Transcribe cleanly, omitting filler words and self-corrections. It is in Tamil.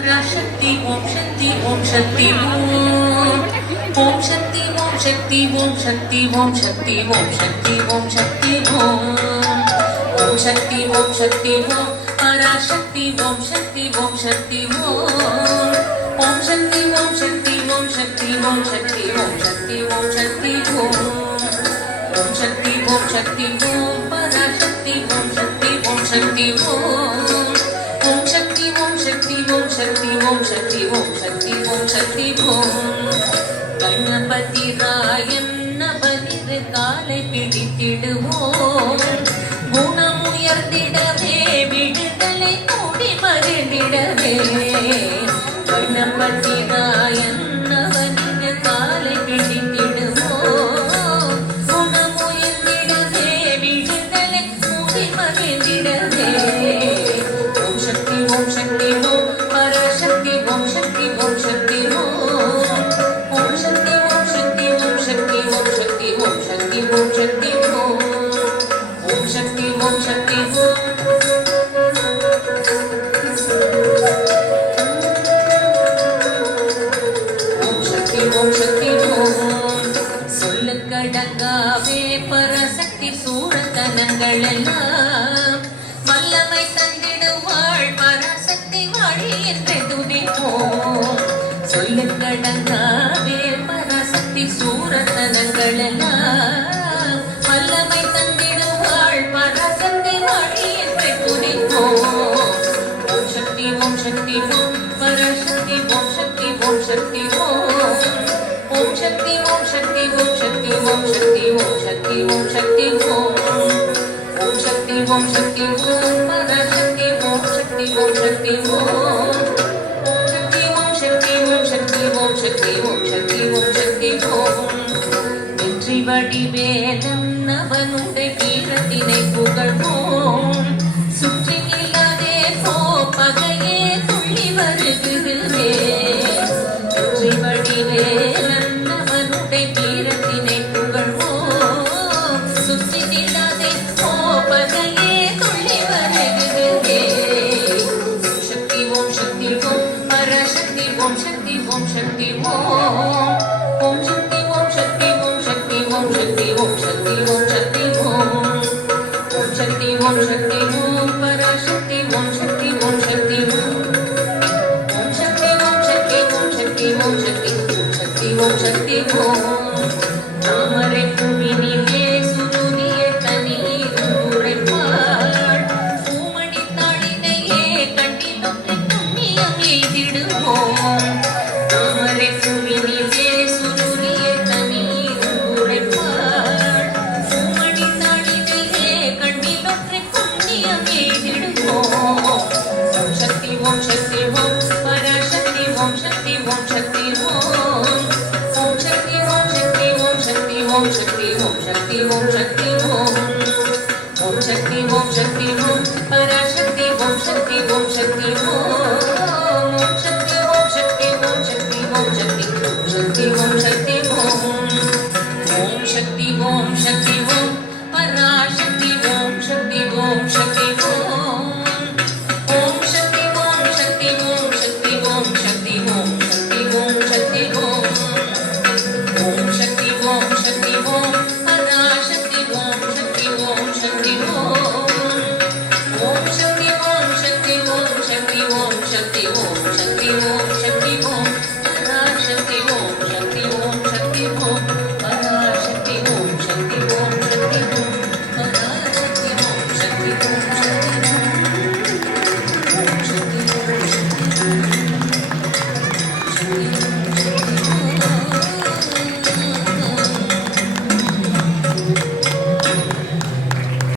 पराशक्ति ओम शक्ति ओम शक्ति ओम शक्ति ओम शक्ति ओम शक्ति ओम शक्ति ओम शक्ति ओम शक्ति ओम शक्ति ओम शक्ति ओम पराशक्ति ओम शक्ति ओम शक्ति ओम शक्ति ओम शक्ति ओम शक्ति ओम शक्ति ओम शक्ति ओम शक्ति ओम शक्ति ओम शक्ति ओम पराशक्ति ओम शक्ति ओम शक्ति ओम शक्ति ओम शक्ति ओम शक्ति ओम शक्ति ओम शक्ति ओम शक्ति ओम गणपति रायन बनिर काले पिडितिडुवोम गुणमुयर्तिडवे विडुदलै कोडि मरिदिडवे गणपति रायन बनिर काले पिडितिडुवोम गुणमुयर्तिडवे विडुदलै कोडि मरिदिडवे ओम शक्ति ओम पराशक्ति ओम शक्ति ओम शक्ति ओम शक्ति ओम शक्ति ओम शक्ति ओम शक्ति ओम शक्ति ओम शक्ति ओम शक्ति ओम शक्ति ओम शक्ति ओम शक्ति சொல்லக்கடங்காவே பராசக்தி சூழத்தனங்களெல்லாம் வல்லமை தந்திடுவாள் பராசக்தி வாழி என்று துதிப்போம் சொல்லக்கடங்காவே பராசக்தி சூரத்தனங்களெல்லாம் வல்லமை தந்திடுவாள் பராசக்தி வாழி என்று துதிப்போம் ஓம் சக்தி ஓம் சக்தி ஓம் பராசக்தி ஓம் சக்தி ஓம் சக்தி ஓம் சக்தி ஓம் சக்தி ஓம் சக்தி ஓம் சக்தி ஓம் சக்தி ஓம் சக்தி ஓம் ओम शक्ति ओम पराशक्ति ओम शक्ति ओम शक्ति ओम शक्ति ओम शक्ति ओम शक्ति ओम शक्ति ओम शक्ति ओम शक्ति ओम வெற்றி வடிவேலம் நவனுடை வீரத்தினை புகழ்வோம் சுற்றி நில்லாதே போ பகையே துள்ளி வருகுதுவே வெற்றி வடிவேலம் நவனுடை வீரத்தினை புகழ்வோம் சுற்றி நில்லாதே பகையே துள்ளி வருகுதுவே சக்தி ஓம் பராசக்தி ஓம் சக்தி ஓம் சக்தி ஓம் சக்தி ஓம் சக்தி ஓம் சக்தி ஓம் சக்தி ஓம் சக்தி ஓம் சக்தி ஓம் சக்தி ஓம் சக்தி ஓம் பராசக்தி ஓம் சக்தி ஓம் சக்தி ஓம் சக்தி ஓம் சக்தி ஓம் சக்தி ஓம் சக்தி ஓம் சக்தி ஓம் சக்தி ஓம் தாமரை பூமினிலே சுருதிய தனியில் உரைப்பாள் பூமணி தாளினையே கண்டிலொன்று புண்ணியம் எய்திடுவோம் தாமரை பூமினிலே சுருதிய தனியில் உரைப்பாள் பூமணி தாளினையே கண்டிலொன்று புண்ணியம் எய்திடுவோம் ஓம் சக்தி ஓம் பராசக்தி ஓம் சக்தி ஓம் சக்தி ஓம் சக்தி ஓம் சக்தி ஓம் சக்தி ஓம் சக்தி ஓம் சக்தி ஓம் சக்தி ஓம் சக்தி ஓம் சக்தி ஓம் பராசக்தி ஓம் சக்தி ஓம் சக்தி ஓம் சக்தி ஓம் சக்தி ஓம் சக்தி ஓம் சக்தி